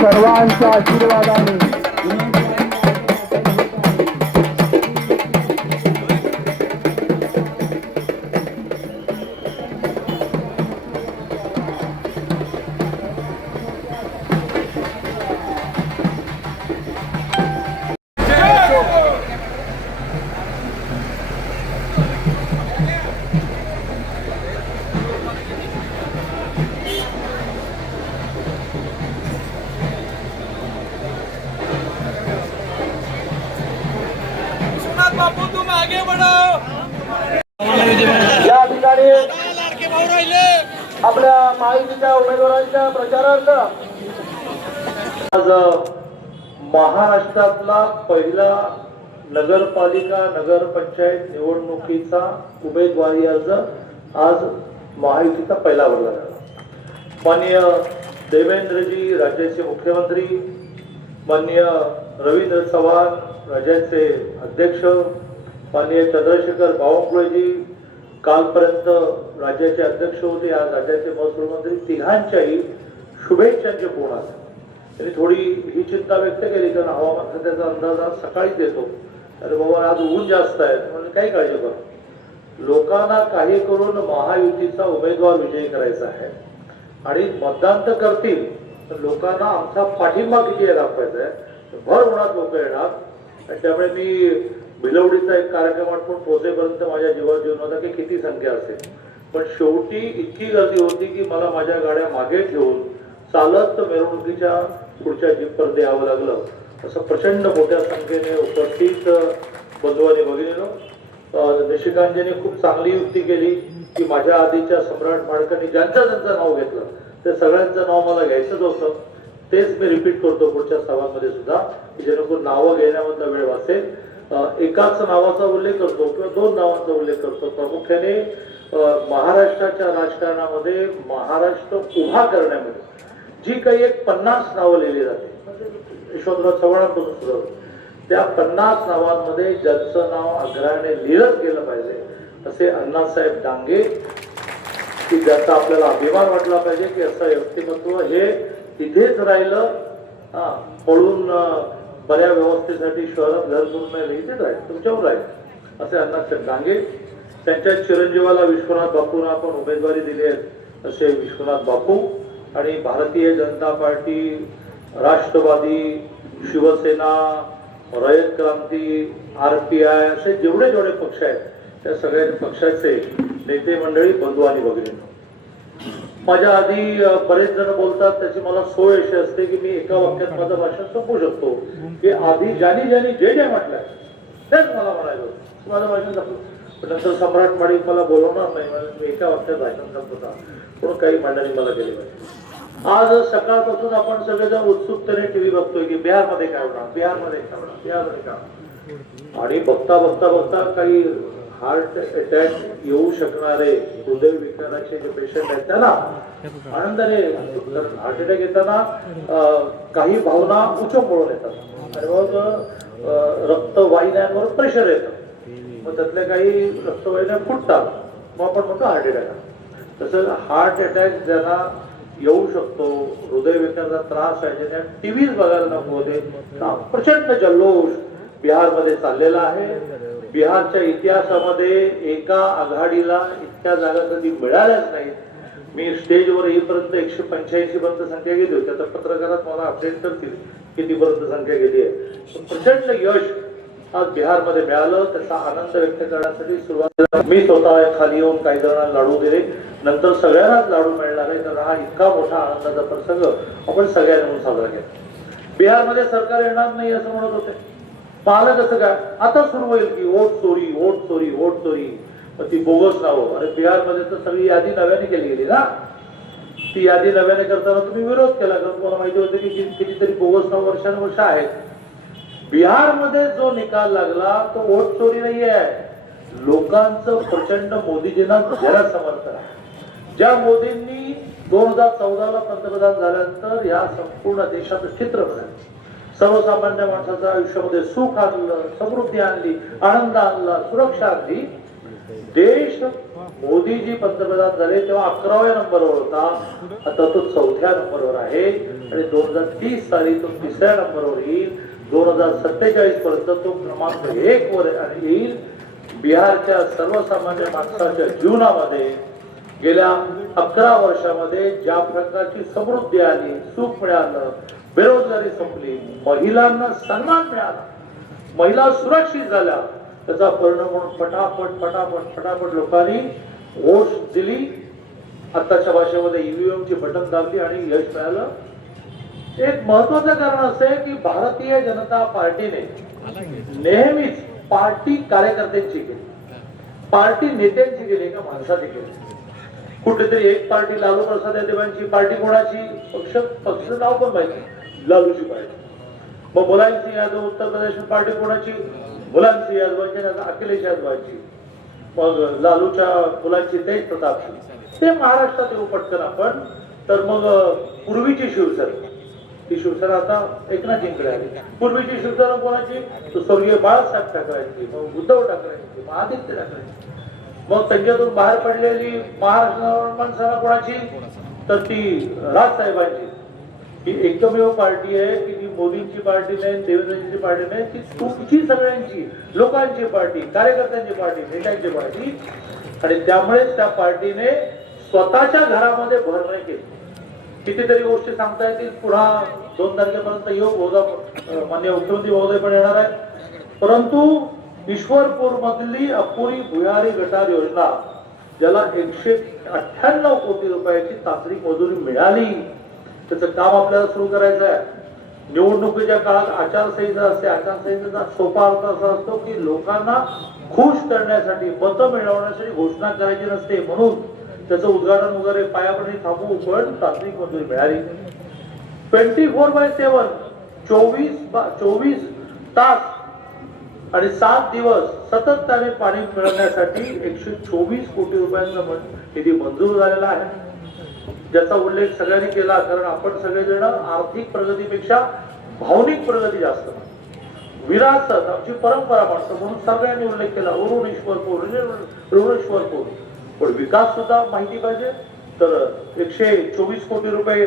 सर्वांच्या आशीर्वादाने बापू तुम आगे बढ़ो या ठिकाणी आपल्या महायुतीच्या उमेदवारांच्या प्रचारार्थ आज महाराष्ट्रातला पहिला नगरपालिका नगरपंचायत निवडणुकीचा उमेदवारी अर्ज आज महायुतीचा पहिला भरला गेला माननीय देवेंद्रजी राज्याचे मुख्यमंत्री माननीय रवींद्र चव्हाण राज्याचे अध्यक्ष माननीय चंद्रशेखर बावनकुळेजी कालपर्यंत राज्याचे अध्यक्ष होते आज राज्याचे महसूल मंत्री तिघांच्याही शुभेच्छांचे फोन आले त्यांनी थोडी ही चिंता व्यक्त केली कारण हवामान खात्याचा अंदाज आज सकाळीच येतो. अरे बाबा आज ऊन जास्त आहे म्हणजे काही काळजी करू लोकांना काही करून महायुतीचा उमेदवार विजयी करायचा आहे. आणि मतदान तर करतील पण लोकांना आमचा पाठिंबा किती आहे दाखवायचा आहे? भर उन्हात लोक येणार आणि त्यामुळे मी भिलवडीचा एक कार्यक्रम आठवून पोहोचेपर्यंत माझ्या जीवावर जीवन होता की किती संख्या असेल. पण शेवटी इतकी गर्दी होती की मला माझ्या गाड्या मागे ठेवून चालत मिरवणुकीच्या पुढच्या जीपपर्यंत यावं लागलं. असं प्रचंड मोठ्या संख्येने उपस्थित बंधुवानी भगिनीनं अं, खूप चांगली युक्ती केली की माझ्या आधीच्या सम्राट माडकांनी ज्यांचं ज्यांचं नाव घेतलं ते सगळ्यांचं नाव मला घ्यायचंच होतं. तेच मी रिपीट करतो पुढच्या सभांमध्ये सुद्धा की जेणेकरून नावं घेण्यामधला वेळ वाचेल. एकाच नावाचा उल्लेख करतो किंवा दोन नावांचा उल्लेख करतो. प्रामुख्याने महाराष्ट्राच्या राजकारणामध्ये महाराष्ट्र उभा करण्यामध्ये जी काही एक पन्नास नावं लिहिली जाते यशवंतराव चव्हाणांपासून सुरू त्या पन्नास नावांमध्ये ज्यांचं नाव अग्रहाने लिहिलंच गेलं पाहिजे असे अण्णासाहेब डांगे की ज्याचा आपल्याला अभिमान वाटला पाहिजे की असं व्यक्तिमत्व हे तिथेच राहिलं हा पळून बऱ्या व्यवस्थेसाठी शहरात घर करून नाही इथेच राहील तुमच्यावर राहील असे अण्णा डांगे त्यांच्या चिरंजीवाला विश्वनाथ बापूंना आपण उमेदवारी दिली आहे असे विश्वनाथ बापू आणि Bharatiya Janata Party Rashtravadi Shivsena Rayat Kranti R P I असे जेवढे जेवढे पक्ष आहेत त्या सगळ्या पक्षाचे नेते मंडळी बंधू आणि भगिनी. माझ्या आधी बरेच जण बोलतात त्याची मला सोय अशी असते की मी एका वाक्यात माझं भाषण संपू शकतो. की आधी ज्यानी ज्यानी जे जे म्हटलंय तेच मला म्हणायचं माझं भाषण संपलं. नंतर सम्राट माडी मला बोलवणार नाही म्हणजे मी एका वाक्यात भाषण संपवता. म्हणून काही मांडणी मला गेली पाहिजे आज सकाळपासून आपण सगळेजण उत्सुकतेने टीव्ही बघतोय की बिहारमध्ये काय होणार बिहारमध्ये काय होणार बिहारमध्ये काय आणि बघता बघता बघता काही हार्ट अटॅक येऊ शकणारे हृदय विकाराचे जे पेशंट आहेत त्यांना आनंदाने हार्ट अटॅक येताना काही भावना उचंबळून येतात. आणि मग रक्तवाहिन्यांवर प्रेशर येतं. मग त्यातल्या काही रक्तवाहिन्या फुटतात. मग आपण म्हणतो हार्ट अटॅक. तसं हार्ट अटॅक ज्यांना येऊ शकतो हृदय विकाराचा त्रास आहे ज्यांना टीव्हीच बघायला नको होते प्रचंड जल्लोष बिहारमध्ये चाललेला आहे. बिहारच्या इतिहासामध्ये एका आघाडीला इतक्या जागा कधी मिळाल्याच नाहीत. मी स्टेजवर येईपर्यंत एकशे पंच्याऐंशी पर्यंत संख्या गेली होती. आता पत्रकारात मला अपडेट करतील कितीपर्यंत संख्या गेली आहे. प्रचंड यश आज बिहारमध्ये मिळालं. त्याचा आनंद व्यक्त करण्यासाठी सुरुवात मी स्वतः खाली येऊन काही जणांना लाडू दिले. नंतर सगळ्यांनाच लाडू मिळणार आहे. कारण हा इतका मोठा आनंदाचा प्रसंग आपण सगळ्यांनी म्हणून साजरा केला. बिहारमध्ये सरकार येणार नाही असं म्हणत होते. पाहिलं कसं काय आता सुरू होईल की वोट चोरी वोट चोरी वोट चोरी. ती बोगस नावं अरे बिहारमध्ये तर सगळी यादी नव्याने केली गेली ना. ती यादी नव्याने करताना तुम्ही विरोध केला. कारण तुम्हाला माहिती होतं की कितीतरी बोगस नाव वर्षानुवर्ष आहेत. बिहारमध्ये जो निकाल लागला तो वोट चोरी नाही आहे लोकांचं प्रचंड मोदीजींना जरा समर्थन आहे. ज्या मोदींनी दोन हजार चौदाला पंतप्रधान झाल्यानंतर या संपूर्ण देशाचं चित्र बदललं. सर्वसामान्य माणसाच्या आयुष्यामध्ये सुख आणलं समृद्धी आणली आनंद आणला सुरक्षा आणली. देश मोदीजी पंतप्रधान झाले तेव्हा अकराव्या नंबरवर होता. आता तो चौथ्या नंबरवर आहे. आणि दोन हजार तीस साली तो तिसऱ्या नंबरवर येईल. दोन हजार सत्तेचाळीस पर्यंत तो क्रमांक एक वर येईल. बिहारच्या सर्वसामान्य माणसाच्या जीवनामध्ये गेल्या अकरा वर्षामध्ये ज्या प्रकारची समृद्धी आली सुख मिळालं बेरोजगारी संपली महिलांना सन्मान मिळाला महिला सुरक्षित झाल्या. त्याचा परिणाम म्हणून फटाफट फटाफट फटाफट लोकांनी वोट दिली. आताच्या भाषेमध्ये ईव्हीएम ची बटन दाबली आणि यश मिळालं. एक महत्वाचं कारण असं आहे की भारतीय जनता पार्टीने नेहमीच पार्टी कार्यकर्त्यांची केली. पार्टी नेत्यांची केली का माणसाची केली. कुठेतरी एक पार्टी लालू प्रसाद यादवांची पार्टी कोणाची? पक्ष पक्ष नाव पण माहिती लालूची पार्टी मग मुलांची यादव उत्तर प्रदेश पार्टी कोणाची? मुलांची यादवांची अखिलेश यादवांची. मग लालूच्या मुलांची तेज प्रताप ते महाराष्ट्रात येऊ पटकन आपण. तर मग पूर्वीची शिवसेना. ती शिवसेना आता एकनाथजींकडे आली पूर्वीची शिवसेना कोणाची? स्वर्गीय बाळासाहेब ठाकरेंची मग उद्धव ठाकरेंची मग आदित्य ठाकरेंची. मग त्यांच्यातून बाहेर पडलेली महाराष्ट्र माणसाला कोणाची? तर ती राजसाहेबांची. ही एकमेव पार्टी आहे की ती मोदींची पार्टी नाही देवेंद्रजींची पार्टी नाही ती तुमची सगळ्यांची लोकांची पार्टी कार्यकर्त्यांची पार्टी नेत्यांची पार्टी. आणि त्यामुळेच त्या पार्टीने स्वतःच्या घरामध्ये भर नाही केली. कितीतरी गोष्टी सांगता येतील पुन्हा दोन तारखेपर्यंत योग होता मान्य मुख्यमंत्री महोदय पण येणार आहे परंतु ईश्वरपूर मधली अपुरी भुयारी गटार योजना ज्याला एकशे अठ्ठ्याण्णव कोटी रुपयाची तांत्रिक मजुरी मिळाली त्याचं काम आपल्याला सुरू करायचं आहे. निवडणुकीच्या काळात आचारसंहिता असते. आचारसंहितेचा सोपा अर्थ असा असतो की लोकांना खुश करण्यासाठी मतं मिळवण्यासाठी घोषणा करायची नसते. म्हणून त्याचं उद्घाटन वगैरे पायापणी थांबवू पण तांत्रिक मंजुरी मिळाली. ट्वेंटी फोर बाय सेवन चोवीस चोवीस तास आणि सात दिवस सतत त्याने पाणी मिळवण्यासाठी एकशे चोवीस कोटी रुपयांचा निधी मंजूर झालेला आहे. ज्याचा उल्लेख सगळ्यांनी केला कारण आपण सगळेजण आर्थिक प्रगतीपेक्षा भावनिक प्रगती जास्त विरासत आमची परंपरा मानतो म्हणून सगळ्यांनी उल्लेख केला वरुण ऋणेश्वरपूर पण विकास सुद्धा माहिती पाहिजे. तर एकशे चोवीस कोटी रुपये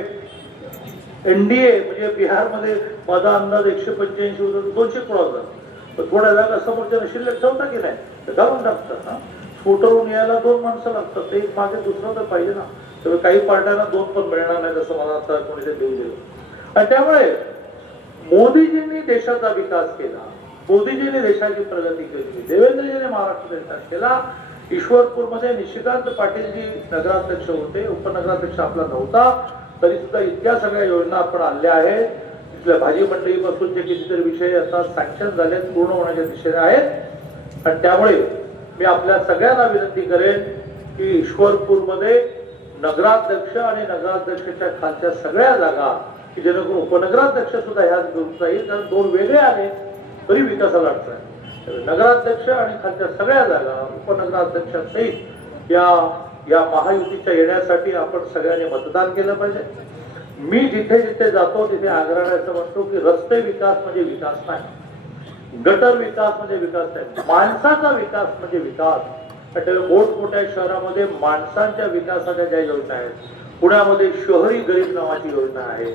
एनडीए म्हणजे बिहारमध्ये माझा अंदाज एकशे पंच्याऐंशी होता दोनशे क्रॉस झाला पण थोड्या जागा समोरच्या शिल्लक ठेवता की नाही तर घालून टाकतात ना. स्कूटरहून यायला दोन माणसं लागतात ते एक मागे दुसरं तर पाहिजे ना. तर काही पार्ट्यांना दोन पण मिळणार नाही जसं मला आता कोणीतरी देऊ दिलं. आणि त्यामुळे मोदीजींनी देशाचा विकास केला. मोदीजींनी देशाची प्रगती केली. देवेंद्रजींनी महाराष्ट्र विकास केला. ईश्वरपूरमध्ये निशिकांत पाटीलजी नगराध्यक्ष होते. उपनगराध्यक्ष आपला नव्हता. तरी सुद्धा इतक्या सगळ्या योजना आपण आणल्या आहेत. तिथल्या भाजी मंडळीपासूनचे कितीतरी विषय आता सँक्शन झाले पूर्ण होण्याच्या दिशेने आहेत. आणि त्यामुळे मी आपल्या सगळ्यांना विनंती करेन की ईश्वरपूरमध्ये नगराध्यक्ष आणि नगराध्यक्षाच्या खालच्या सगळ्या जागा की जेणेकरून उपनगराध्यक्ष सुद्धा ह्याच ग्रुपचा येईल. कारण दोन वेगळे आले तरी विकासाला अडचण आहे. नगराध्यक्ष आणि खालच्या सगळ्या जागा उपनगराध्यक्षासहित या या महायुतीच्या येण्यासाठी आपण सगळ्यांनी मतदान केलं पाहिजे. मी जिथे जिथे जातो तिथे आग्रहाचं म्हणतो की रस्ते विकास म्हणजे विकास नाही. गटर विकास म्हणजे विकास नाही. माणसाचा विकास म्हणजे विकास. मोठमोठ्या शहरामध्ये माणसांच्या विकासाच्या ज्या योजना आहेत पुण्यामध्ये शहरी गरीब नावाची योजना आहे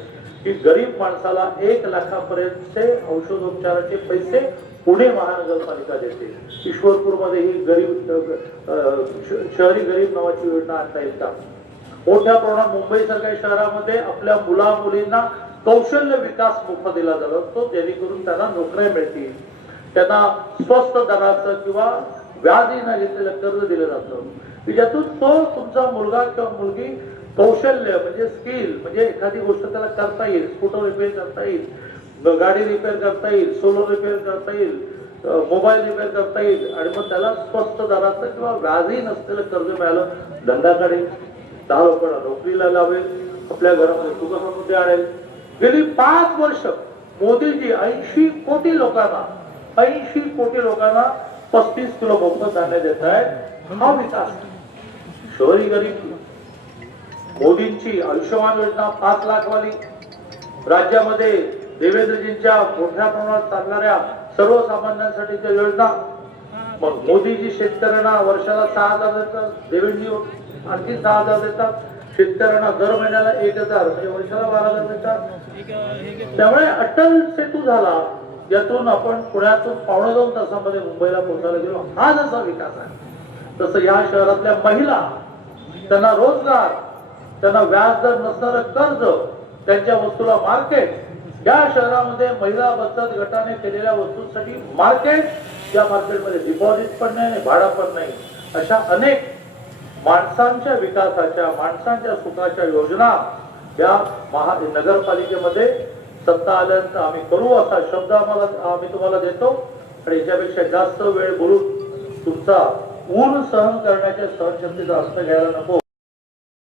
की गरीब माणसाला एक लाखापर्यंतचे औषधोपचाराचे पैसे पुणे महानगरपालिका देते. ईश्वरपूरमध्ये ही गरीब अं, श- शहरी गरीब नावाची योजना आणता येईल का मोठ्या प्रमाणात मुंबईसारख्या शहरामध्ये आपल्या मुला मुलींना कौशल्य विकास मोफत दिला जातो जेणेकरून त्यांना नोकऱ्या मिळतील. त्यांना स्वस्त दराचं किंवा व्याजही ना घेतलेलं कर्ज दिलं जातं. की ज्यातून तो तुमचा मुलगा किंवा मुलगी कौशल्य म्हणजे स्किल म्हणजे एखादी गोष्ट त्याला करता येईल स्कूटर रिपेअर करता येईल गाडी रिपेअर करता येईल सोलर रिपेअर करता येईल मोबाईल रिपेअर करता येईल आणि मग त्याला स्वस्त दराचं किंवा व्याजही नसलेलं कर्ज मिळालं धंदा काढेल दहा लोकांना नोकरीला लावेल आपल्या घरामध्ये सुखसमृद्धी आणेल. गेली पाच वर्ष मोदीजी ऐंशी कोटी लोकांना ऐंशी कोटी लोकांना पस्तीस किलो मोफत धान्य देत आहेत. हा विकास. शहरी गरीब मोदींची आयुष्यमान योजना पाच लाख वाली राज्यामध्ये देवेंद्रजींच्या मोठ्या प्रमाणात चालणाऱ्या सर्वसामान्यांसाठीच्या योजना. मग मोदीजी शेतकऱ्यांना वर्षाला सहा हजार देतात. देवेंद्रजी आणखी सहा हजार देतात. शेतकऱ्यांना दर महिन्याला एक हजार. म्हणजे वर्षाला बारा हजार देतात. त्यामुळे अटल सेतू झाला. यातून आपण पुण्यातून पावणे दोन तासामध्ये मुंबईला पोहोचायला गेलो हा जसा विकास आहे. तसं या शहरातल्या महिला त्यांना रोजगार त्यांना व्याजदर नसणारं कर्ज त्यांच्या वस्तूला मार्केट या शहरामध्ये महिला बचत गटाने केलेल्या वस्तूंसाठी मार्केट या मार्केटमध्ये डिपॉझिट पण नाही आणि भाडा पण नाही. अशा अनेक माणसांच्या विकासाच्या माणसांच्या सुखाच्या योजना या महा नगरपालिकेमध्ये सत्ता आल्यानंतर आम्ही करू असा शब्द आम्हाला आम्ही तुम्हाला देतो. आणि याच्यापेक्षा जास्त वेळ बोलून तुमचा ऊन सहन करण्याच्या सहनशक्तीचा अर्थ घ्यायला नको.